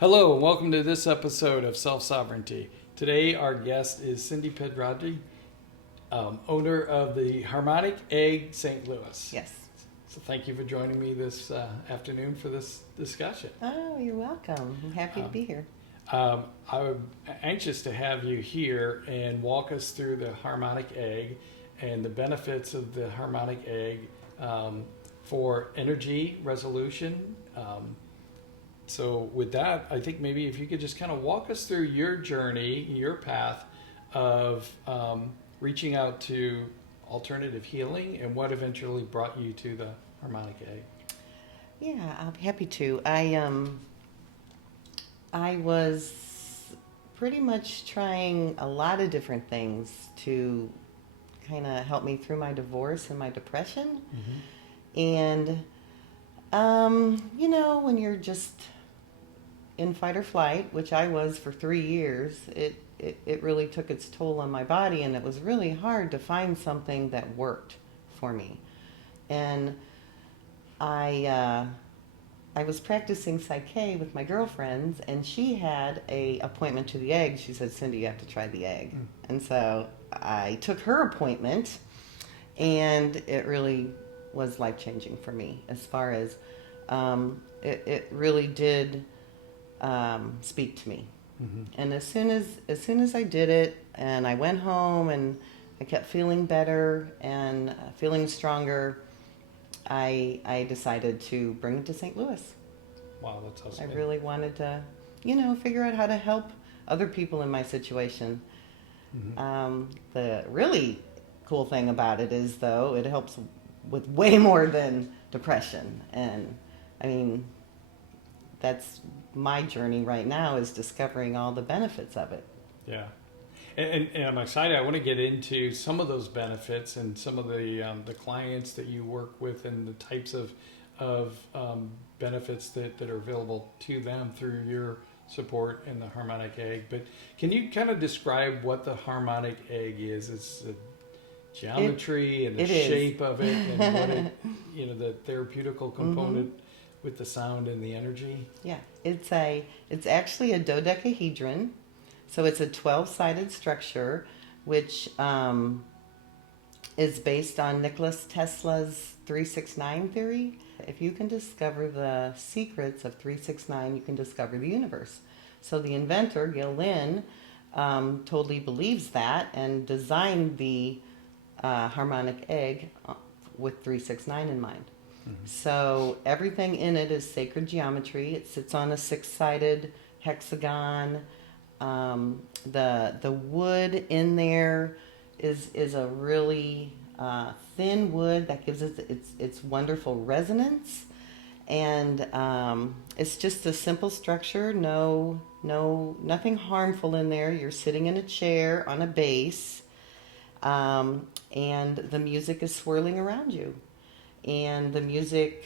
Hello, and welcome to this episode of Self Sovereignty. Today, our guest is Cindy Pedrotty, owner of the Harmonic Egg St. Louis. Yes. So, thank you for joining me this afternoon for this discussion. Oh, you're welcome. I'm happy to be here. I'm anxious to have you here and walk us through the Harmonic Egg and the benefits of the Harmonic Egg for energy resolution. So with that, I think maybe if you could just kind of walk us through your journey, your path of reaching out to alternative healing and what eventually brought you to the Harmonic Egg. Yeah, I'll be happy to. I was pretty much trying a lot of different things to kind of help me through my divorce and my depression. Mm-hmm. And, when you're just in fight or flight, which I was for 3 years, it really took its toll on my body, and it was really hard to find something that worked for me. And I was practicing psychk with my girlfriends, and she had a appointment to the egg. She said, "Cindy, you have to try the egg." And so I took her appointment, and it really was life-changing for me as far as it really did speak to me. Mm-hmm. And as soon as I did it, and I went home and I kept feeling better and feeling stronger, I decided to bring it to St. Louis. Wow, that's awesome. I really wanted to, figure out how to help other people in my situation. Mm-hmm. The really cool thing about it is, though, it helps with way more than depression. And I mean, that's my journey right now, is discovering all the benefits of it. Yeah. And I'm excited. I want to get into some of those benefits and some of the clients that you work with and the types of benefits that are available to them through your support in the Harmonic Egg. But can you kind of describe what the Harmonic Egg is? It's the geometry and the shape of it, and what it, the therapeutical component with the sound and the energy. Yeah, it's actually a dodecahedron. So it's a 12-sided structure, which is based on Nikola Tesla's 369 theory. If you can discover the secrets of 369, you can discover the universe. So the inventor, Gil Lin, totally believes that and designed the Harmonic Egg with 369 in mind. Mm-hmm. So everything in it is sacred geometry. It sits on a 6-sided hexagon. The wood in there is a really thin wood that gives it its wonderful resonance, and it's just a simple structure. Nothing harmful in there. You're sitting in a chair on a base, and the music is swirling around you, and the music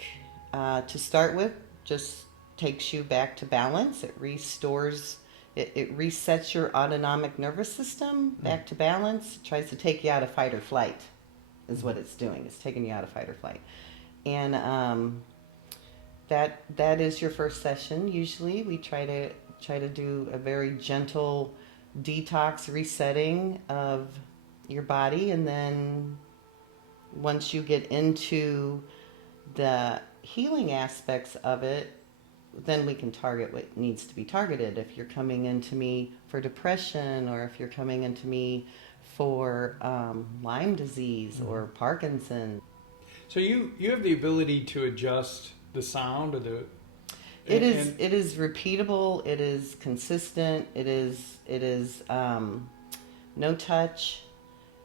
to start with just takes you back to balance. It restores. It resets your autonomic nervous system back to balance. It tries to take you out of fight or flight, is what it's doing. It's taking you out of fight or flight. And that is your first session. Usually we try to do a very gentle detox resetting of your body, and then once you get into the healing aspects of it, then we can target what needs to be targeted. If you're coming into me for depression, or if you're coming into me for Lyme disease or Parkinson. So you have the ability to adjust the sound of the... It is repeatable. It is consistent. It is no touch.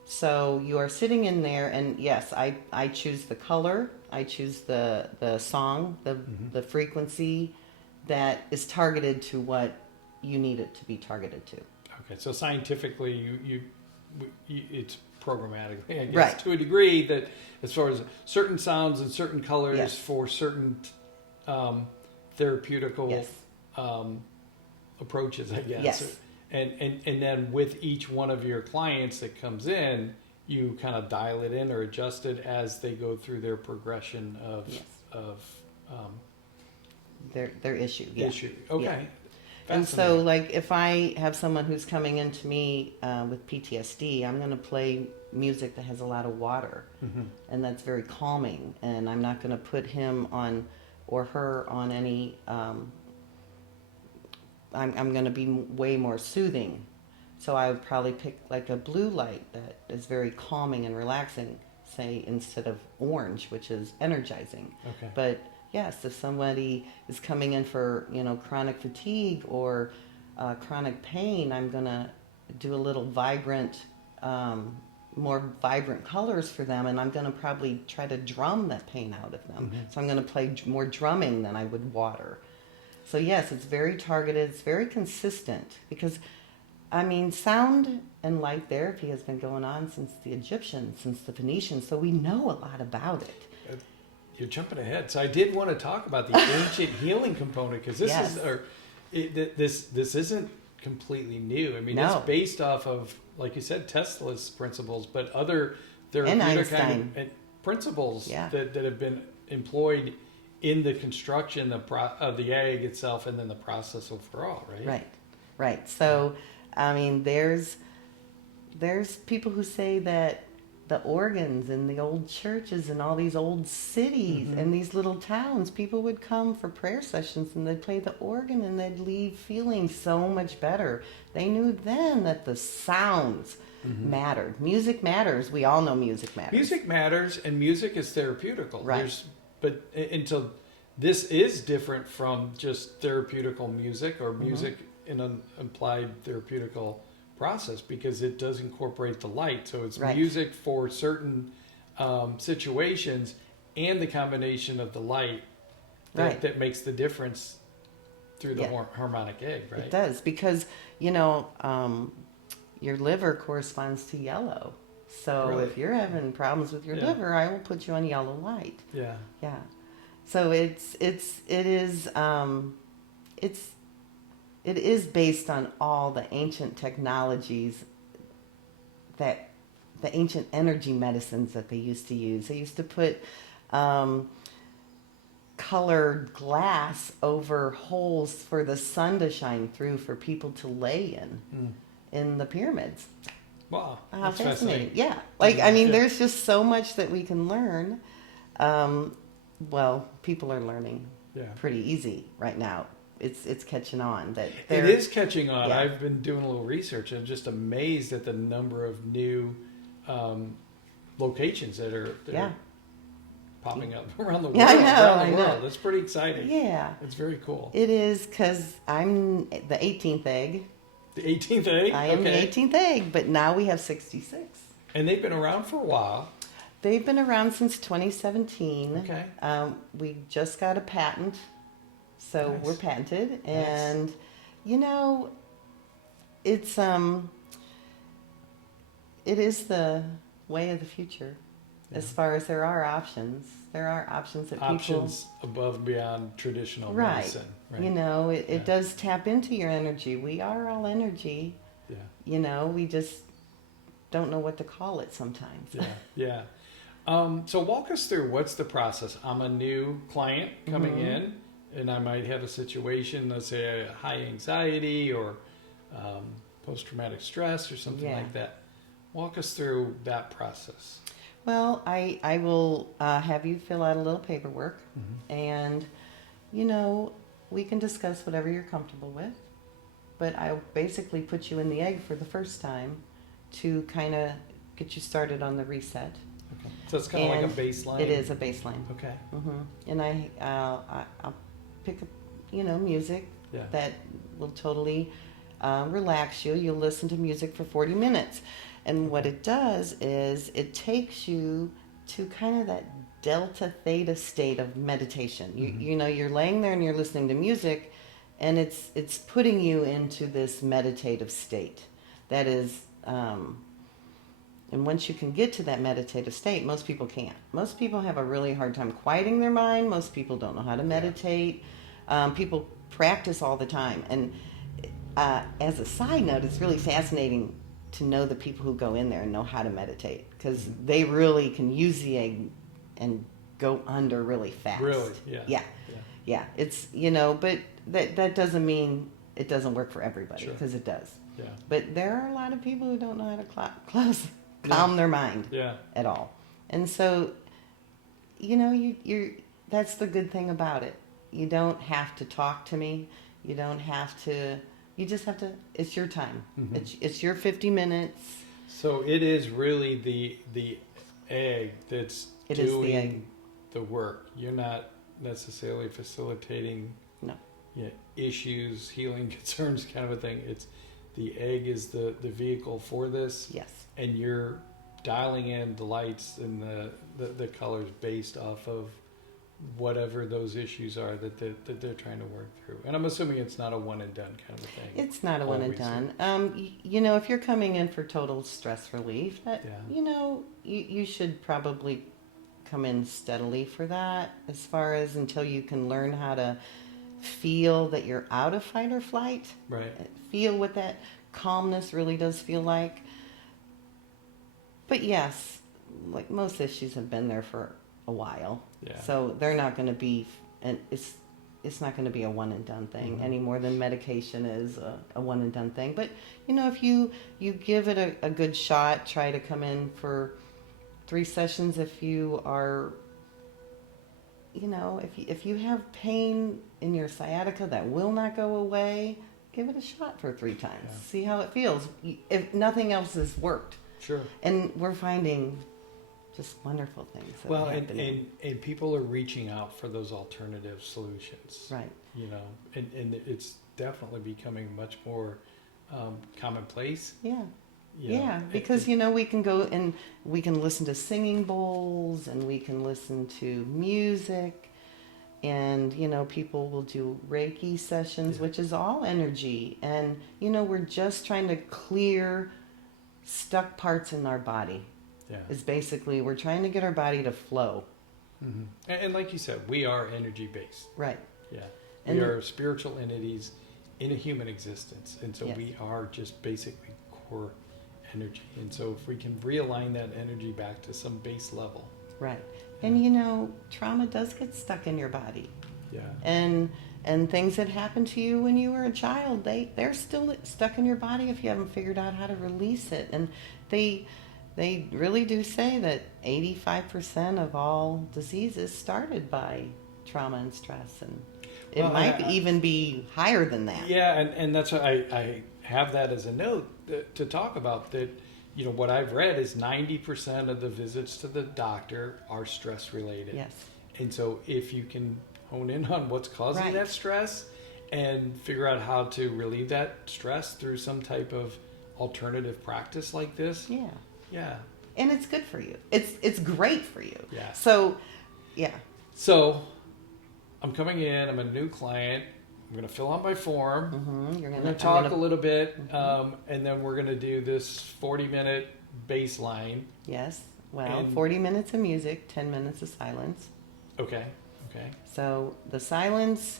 So you are sitting in there, and yes, I choose the color. I choose the song, the frequency that is targeted to what you need it to be targeted to. Okay, so scientifically, you it's programmatically, I guess, right, to a degree, that as far as certain sounds and certain colors, yes, for certain therapeutical yes, approaches, I guess. Yes. And then with each one of your clients that comes in, you kind of dial it in or adjust it as they go through their progression of yes, of their issue. Yeah. Issue. Okay. And so, like, if I have someone who's coming into me with PTSD, I'm going to play music that has a lot of water, and that's very calming. And I'm not going to put him on or her on any. I'm going to be way more soothing. So I would probably pick like a blue light that is very calming and relaxing, say, instead of orange, which is energizing. Okay. But yes, if somebody is coming in for, chronic fatigue or chronic pain, I'm going to do a little more vibrant colors for them, and I'm going to probably try to drum that pain out of them. So I'm going to play more drumming than I would water. So yes, it's very targeted. It's very consistent because, sound and light therapy has been going on since the Egyptians, since the Phoenicians, so we know a lot about it. You're jumping ahead. So I did want to talk about the ancient healing component, because this isn't completely new. It's based off of, like you said, Tesla's principles, but other therapeutic kind of principles that have been employed in the construction of the egg itself, and then the process overall, right? Right. So, there's people who say that the organs in the old churches and all these old cities and these little towns, people would come for prayer sessions and they'd play the organ and they'd leave feeling so much better. They knew then that the sounds mattered. Music matters. We all know music matters. Music matters, and music is therapeutical. Right. Until this is different from just therapeutical music or music in an implied therapeutical process, because it does incorporate the light. So it's music for certain situations, and the combination of the light that makes the difference through the harmonic egg, right? It does, because, your liver corresponds to yellow. So if you're having problems with your liver, I will put you on yellow light. Yeah. So it is based on all the ancient technologies, that the ancient energy medicines that they used to use. They used to put colored glass over holes for the sun to shine through for people to lay in the pyramids. Wow, that's fascinating. Yeah, there's just so much that we can learn. People are learning pretty easy right now. It's catching on. It is catching on. Yeah. I've been doing a little research, and I'm just amazed at the number of new locations that are popping up around the world. Yeah, I know. It's pretty exciting. Yeah. It's very cool. It is, because I'm the 18th egg. The 18th egg? I am the 18th egg, but now we have 66. And they've been around for a while. They've been around since 2017. Okay. We just got a patent, so Nice. we're patented. Nice. And, it's it is the way of the future. As far as there are options that Options above and beyond traditional medicine. Right. It does tap into your energy. We are all energy. Yeah. We just don't know what to call it sometimes. Yeah. So walk us through, what's the process? I'm a new client coming in, and I might have a situation, let's say a high anxiety or post-traumatic stress or something like that. Walk us through that process. Well, I will have you fill out a little paperwork, and, we can discuss whatever you're comfortable with. But I'll basically put you in the egg for the first time to kind of get you started on the reset. Okay. So it's kind of like a baseline? It is a baseline. Okay. And I'll pick up, music that will totally relax you. You'll listen to music for 40 minutes. And what it does is it takes you to kind of that delta theta state of meditation. You're laying there and you're listening to music, and it's putting you into this meditative state. That is, and once you can get to that meditative state, most people can't. Most people have a really hard time quieting their mind. Most people don't know how to meditate. People practice all the time. And as a side note, it's really fascinating to know the people who go in there and know how to meditate, because they really can use the egg and go under really fast. Really? Yeah. It's, but that doesn't mean it doesn't work for everybody, Sure. because it does. Yeah. But there are a lot of people who don't know how to calm their mind Yeah. at all. And so, you're that's the good thing about it. You don't have to talk to me. You don't have to. You just have to. It's your time. Mhm. It's your 50 minutes. So it is really the egg that's It is the egg. doing the work. You're not necessarily facilitating No. issues, healing concerns, kind of a thing. It's the egg is the vehicle for this, Yes. and you're dialing in the lights and the colors based off of whatever those issues are that they're trying to work through. And I'm assuming it's not a one and done kind of a thing. It's not a one and Always. done. If you're coming in for total stress relief, you should probably come in steadily for that, as far as until you can learn how to feel that you're out of fight or flight. Right. Feel what that calmness really does feel like. But yes, like most issues have been there for a while. Yeah. So they're not going to be, and it's not going to be a one and done thing any more than medication is a one and done thing. But if you give it a good shot, try to come in for 3 sessions. If you are, if you have pain in your sciatica that will not go away, give it a shot for 3 times. Yeah. See how it feels. If nothing else has worked, Sure. and we're finding just wonderful things. That Well, are happening. and people are reaching out for those alternative solutions. Right. And it's definitely becoming much more commonplace. Yeah. you know. Yeah, because we can go and we can listen to singing bowls, and we can listen to music, and people will do Reiki sessions, Yeah. which is all energy, and we're just trying to clear stuck parts in our body. Yeah. Is basically we're trying to get our body to flow. Mm-hmm. And like you said, we are energy based. Right. Yeah. And We are spiritual entities in a human existence, and so Yes. we are just basically core energy. And so if we can realign that energy back to some base level. Right. And trauma does get stuck in your body. Yeah. And things that happened to you when you were a child, they're still stuck in your body if you haven't figured out how to release it. And they really do say that 85% of all diseases started by trauma and stress, and it Well, might even be higher than that. Yeah, and that's why I have that as a note to talk about that. What I've read is 90% of the visits to the doctor are stress related. Yes. And so if you can hone in on what's causing Right. that stress and figure out how to relieve that stress through some type of alternative practice like this. Yeah. Yeah. And it's good for you. It's great for you. Yeah. So, yeah. So I'm coming in, I'm a new client. I'm going to fill out my form. Mm-hmm. We're going to talk a little bit, and then we're going to do this 40-minute baseline. Yes. Well, And- 40 minutes of music, 10 minutes of silence. Okay. So the silence,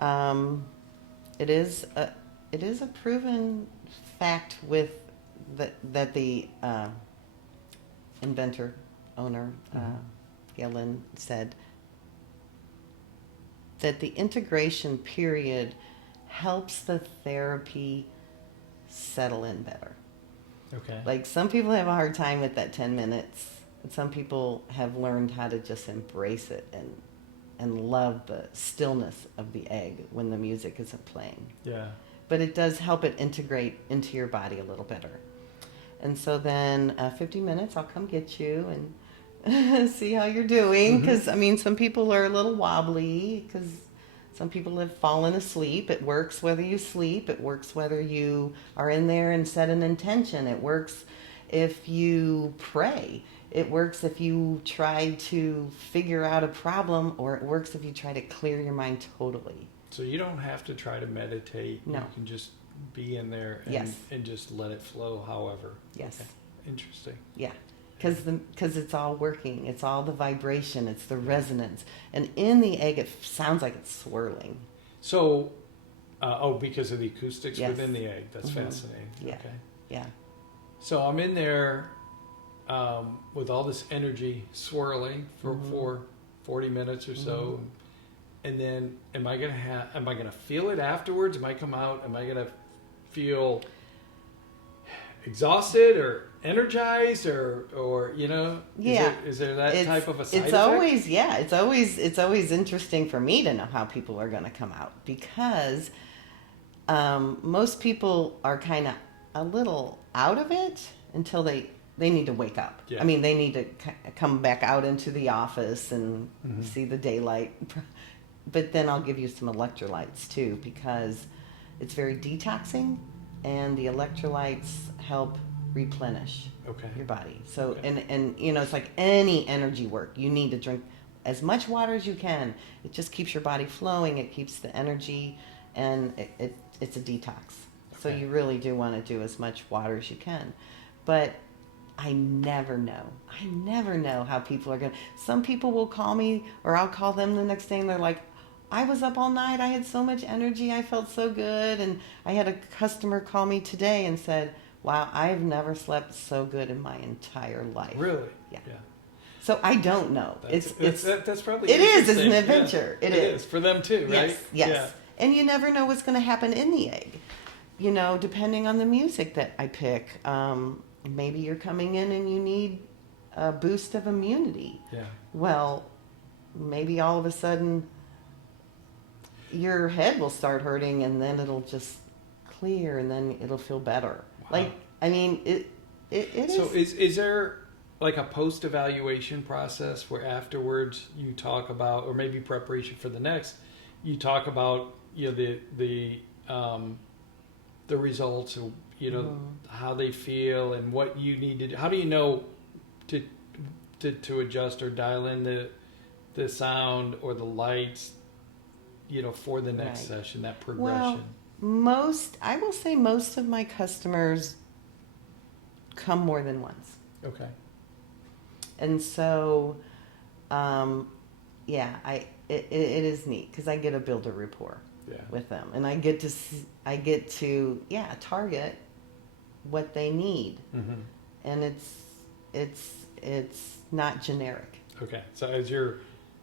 it is a proven fact with that the inventor, owner, Galen said that the integration period helps the therapy settle in better. Okay. Like some people have a hard time with that 10 minutes, and some people have learned how to just embrace it and love the stillness of the egg when the music isn't playing. Yeah. But it does help it integrate into your body a little better. And so then 50 minutes, I'll come get you and see how you're doing. Because, some people are a little wobbly because some people have fallen asleep. It works whether you sleep. It works whether you are in there and set an intention. It works if you pray. It works if you try to figure out a problem, or it works if you try to clear your mind totally. So you don't have to try to meditate. No. You can just be in there and just let it flow however. Yes. Okay. Interesting. Yeah. Because it's all working. It's all the vibration. It's the resonance. And in the egg, it sounds like it's swirling. So, because of the acoustics Yes. within the egg. That's fascinating. Yeah. Okay. Yeah. So I'm in there with all this energy swirling for 40 minutes or so. and then am I gonna feel it afterwards? Am I come out? Am I gonna feel exhausted or energized or Yeah. is there that type of a side it's effect? always yeah it's always interesting for me to know how people are going to come out, because most people are kind of a little out of it until they need to wake up. Yeah. I mean, they need to come back out into the office and Mhm. see the daylight. But then I'll give you some electrolytes too, because it's very detoxing, and the electrolytes help replenish Okay. your body. So Okay. and it's like any energy work. You need to drink as much water as you can. It just keeps your body flowing. It keeps the energy, and it's a detox. So Okay. you really do want to do as much water as you can. But I never know. I never know how people are going to. Some people will call me, or I'll call them the next day, and they're like, I was up all night. I had so much energy. I felt so good. And I had a customer call me today and said, wow, I've never slept so good in my entire life. Really? Yeah. Yeah. So I don't know. That's probably It is. It's interesting. an adventure. Yeah. It is. For them too, right? Yes. Yes. And you never know what's going to happen in the egg. Depending on the music that I pick. Maybe you're coming in and you need a boost of immunity. Yeah. Well, maybe all of a sudden your head will start hurting, and then it'll just clear, and then it'll feel better. Wow. It is. So is there like a post-evaluation process where afterwards you talk about, or maybe preparation for the next, you talk about the results, or how they feel and what you need to do. How do you know to adjust or dial in the sound or the lights, for the next Right. session, that progression? Well, I will say most of my customers come more than once. Okay. And so, it is neat, because I get to build a rapport Yeah. with them, and I get to target what they need, Mm-hmm. and it's not generic. Okay. So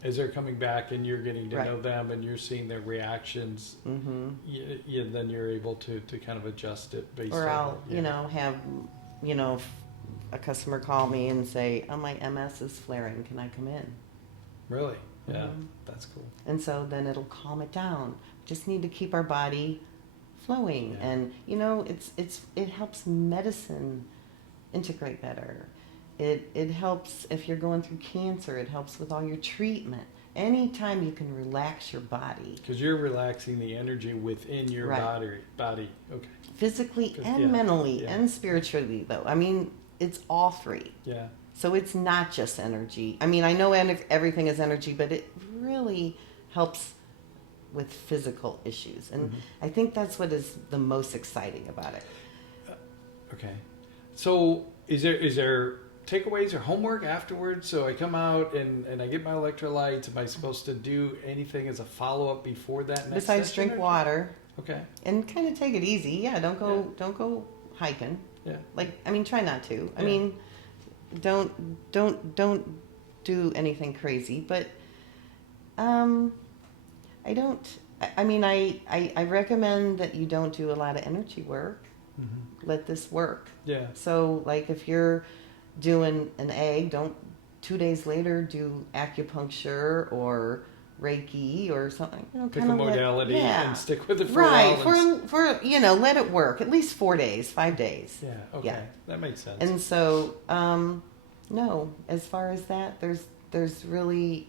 as they're coming back and you're getting to Right. know them and you're seeing their reactions, Mm-hmm. then you're able to kind of adjust it based Or on I'll have a customer call me and say, oh, my MS is flaring, can I come in? Really? Yeah. Mhm. That's cool. And so then it'll calm it down. Just need to keep our body flowing. Yeah. And it helps medicine integrate better. It helps if you're going through cancer. It helps with all your treatment. Anytime you can relax your body, Because you're relaxing the energy within your Right. body. Okay. physically and Yeah, mentally yeah. and spiritually, though. I mean, it's all three. Yeah. So it's not just energy. I mean, I know everything is energy, but it really helps with physical issues. And Mhm. I think that's what is the most exciting about it. Okay. So is there takeaways or homework afterwards? So I come out and I get my electrolytes. Am I supposed to do anything as a follow-up before that next Besides session, drink or- water Okay. and kind of take it easy. Yeah, don't go hiking. Yeah. Try not to. I Yeah. mean, don't do anything crazy, but I don't. I mean, I recommend that you don't do a lot of energy work. Mm-hmm. Let this work. Yeah. So, like, if you're doing an egg, don't 2 days later do acupuncture or Reiki or something. Pick a modality and stick with it for right. a while. For let it work at least 4 days, 5 days. Yeah. Okay. Yeah. That makes sense. And so, no, as far as that, there's really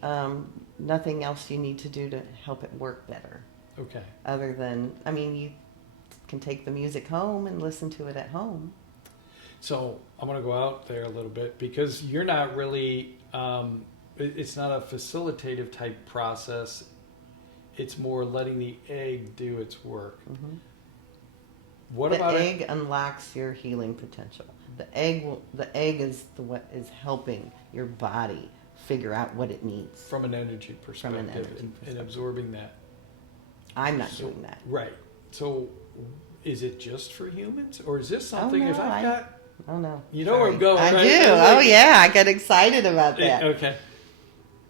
nothing else you need to do to help it work better. Okay. Other than, I mean, you can take the music home and listen to it at home. So I'm going to go out there a little bit because you're not really, it's not a facilitative type process. It's more letting the egg do its work. Mm-hmm. What the about egg unlocks your healing potential. The egg is what is helping your body figure out what it needs. from an energy perspective, and perspective. absorbing that? I'm not So- doing that. Right. So is it just for humans, or is this something no, if I've got... Oh no. You know where I'm Sorry. going, I right? do. It's like- Oh yeah, I get excited about that. Okay.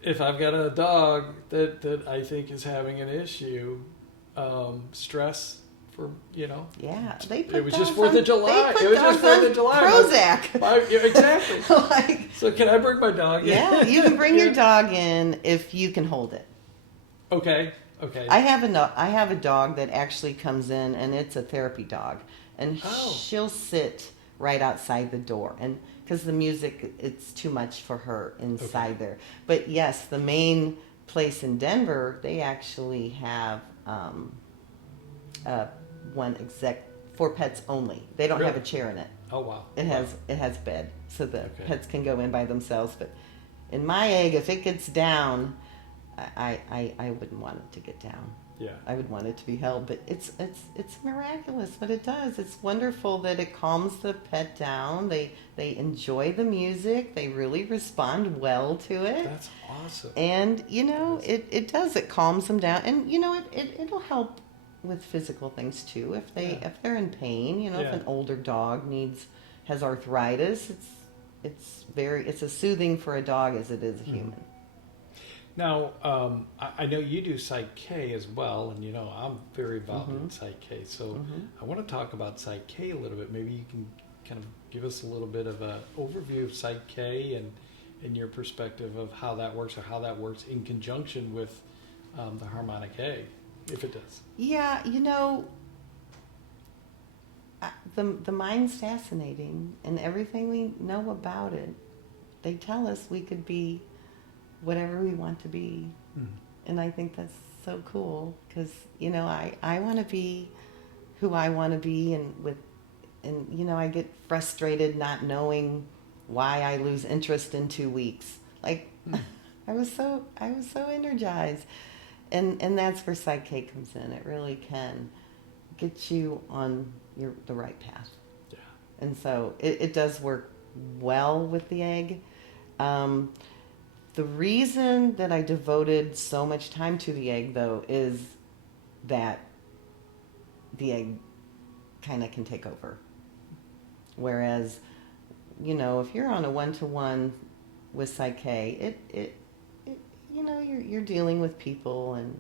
if I've got a dog that I think is having an issue, stress for, Yeah, they put it was dogs just 4th on, of July. They put It was dogs just 4th on of July. Prozac. Yeah, exactly. Like, So can I bring my dog in? yeah, you can bring Yeah. your dog in if you can hold it. Okay. I have a dog that actually comes in, and it's a therapy dog, and Oh. she'll sit right outside the door, and because the music, it's too much for her inside there. But yes, the main place in Denver, they actually have one exec for pets only. They don't have a Really? chair in it. Oh, wow. It has bed, so the Okay. pets can go in by themselves. But in my egg, if it gets down, I wouldn't want it to get down. Yeah. I would want it to be held, but it's miraculous what it does. It's wonderful that it calms the pet down. They enjoy the music. They really respond well to it. That's awesome. And it does. It calms them down, and it'll help with physical things too. If they're in pain, if an older dog has arthritis, it's as soothing for a dog as it is a human. Now, I know you do psychk as well, and I'm very involved in psychk. So I want to talk about psychk a little bit. Maybe you can kind of give us a little bit of an overview of psychk and your perspective of how that works, or how that works in conjunction with the harmonic egg, if it does. Yeah, the mind's fascinating, and everything we know about it, they tell us we could be whatever we want to be. And I think that's so cool, because I want to be who I want to be, and I get frustrated not knowing why I lose interest in 2 weeks. Like I was so energized, and that's where psychk comes in. It really can get you on the right path. Yeah. And so it does work well with the egg. The reason that I devoted so much time to the egg, though, is that the egg kind of can take over. Whereas, if you're on a 1-to-1 with psychk, you're dealing with people, and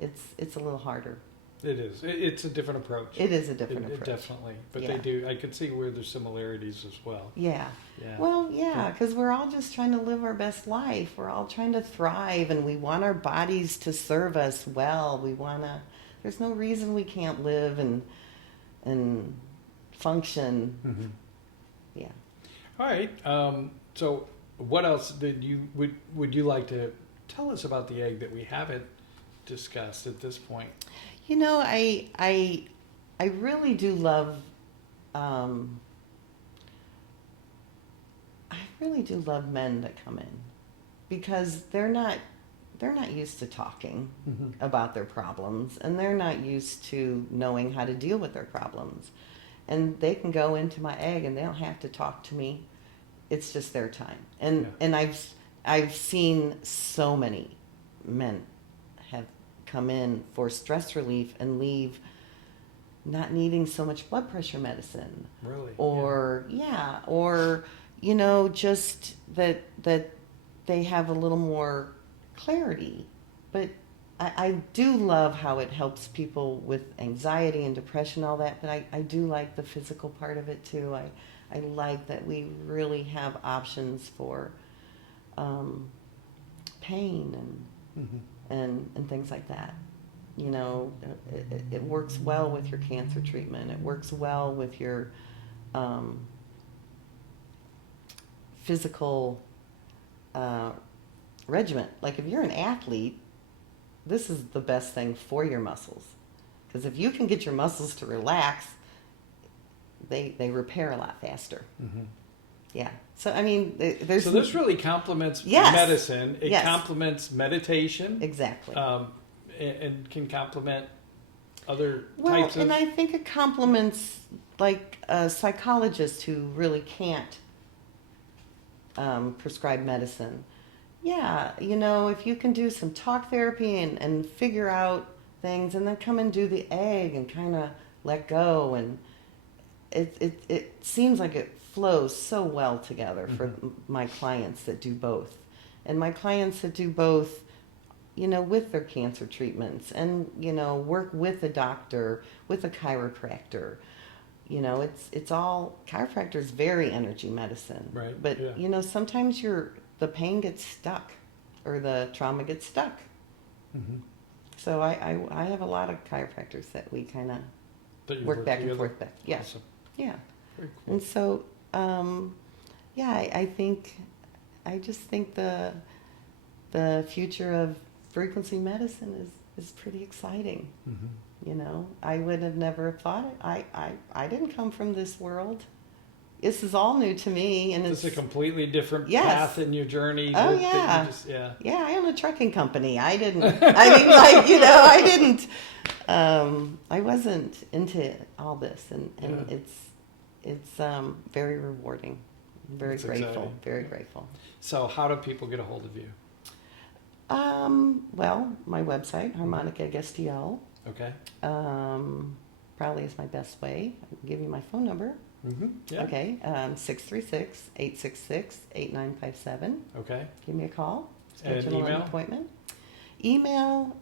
it's a little harder. It is. It's a different approach. It is a different approach. Definitely. But Yeah. they do. I could see where there's similarities as well. Yeah. Yeah. Well, yeah, because we're all just trying to live our best life. We're all trying to thrive, and we want our bodies to serve us well. There's no reason we can't live and function. Mm-hmm. Yeah. All right. So what else would you like to tell us about the egg that we haven't discussed at this point? I really do love, I really do love men that come in, because they're not used to talking about their problems, and they're not used to knowing how to deal with their problems. And they can go into my egg, and they don't have to talk to me. It's just their time. And I've seen so many men have come in for stress relief and leave not needing so much blood pressure medicine. Really? Or just that they have a little more clarity. But I do love how it helps people with anxiety and depression, all that, but I do like the physical part of it too. I like that we really have options for pain and things like that. It works well with your cancer treatment. It works well with your physical regimen. Like if you're an athlete, this is the best thing for your muscles. Because if you can get your muscles to relax, they repair a lot faster. Yeah. So, there's... So this really complements Yes. medicine. It Yes. complements meditation. Exactly. And can complement other Well, types of... and I think it complements, like, a psychologist who really can't prescribe medicine. Yeah, if you can do some talk therapy and figure out things, and then come and do the egg and kind of let go, and it seems like it flows so well together for my clients that do both. And my clients that do both, with their cancer treatments and, work with a doctor, with a chiropractor. It's all, chiropractor is very energy medicine. Right. But, Yeah. sometimes the pain gets stuck or the trauma gets stuck. Mm-hmm. So I have a lot of chiropractors that we kind of That you work back and together? forth back. Yeah. Awesome. Yeah. Very cool. And so, I just think the future of frequency medicine is pretty exciting. Mm-hmm. I would have never thought it. I didn't come from this world. This is all new to me, and It's it's a completely different Yes. path in your journey. Oh, that yeah. you just, yeah. Yeah, I own a trucking company. I didn't. I mean, I didn't. I wasn't into all this, and Yeah. it's very rewarding. Very It's grateful. exciting. Very grateful. So how do people get a hold of you? Well, my website, Harmonic Egg STL, Okay. probably is my best way. I can give you my phone number. Mm-hmm. Yeah. Okay, 636-866-8957. Okay. Give me a call. And Schedule an email? appointment. Email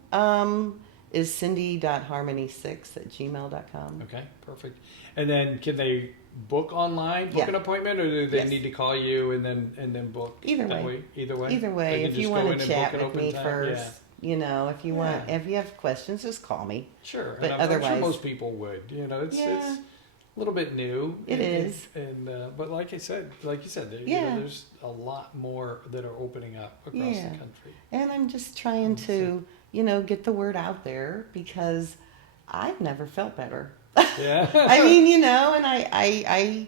is cindy.harmony6@gmail.com. Okay. Perfect. And then can they book online, book Yeah. an appointment, or do they Yes. need to call you and then book? Either that way. Either way. Either They way, can if you just want go in to and chat book an with open me time? first, if you Yeah. if you have questions, just call me. Sure. But And I'm sure otherwise- most people would. It's Yeah. a little bit new. It is. And but like you said, there, Yeah. there's a lot more that are opening up across Yeah. the country. And I'm just trying to, get the word out there because I've never felt better. Yeah. I mean, and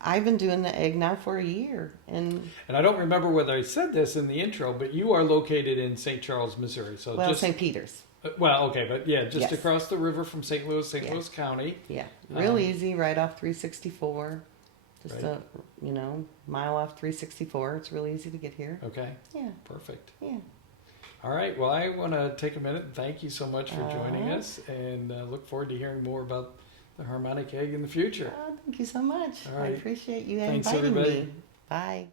I've been doing the egg now for a year, and And I don't remember whether I said this in the intro, but you are located in St. Charles, Missouri. So just St. Peter's. okay, but yeah, just Yes. across the river from St. Louis, St. Yeah. Louis County. Yeah, real Um, easy, right off 364. Just Right. a mile off 364. It's real easy to get here. Okay, Yeah, perfect. yeah. All right, well, I want to take a minute and thank you so much for joining Uh-huh. us, and look forward to hearing more about the harmonic egg in the future. Oh, thank you so much. All I right. appreciate you Thanks, inviting everybody. me. Bye.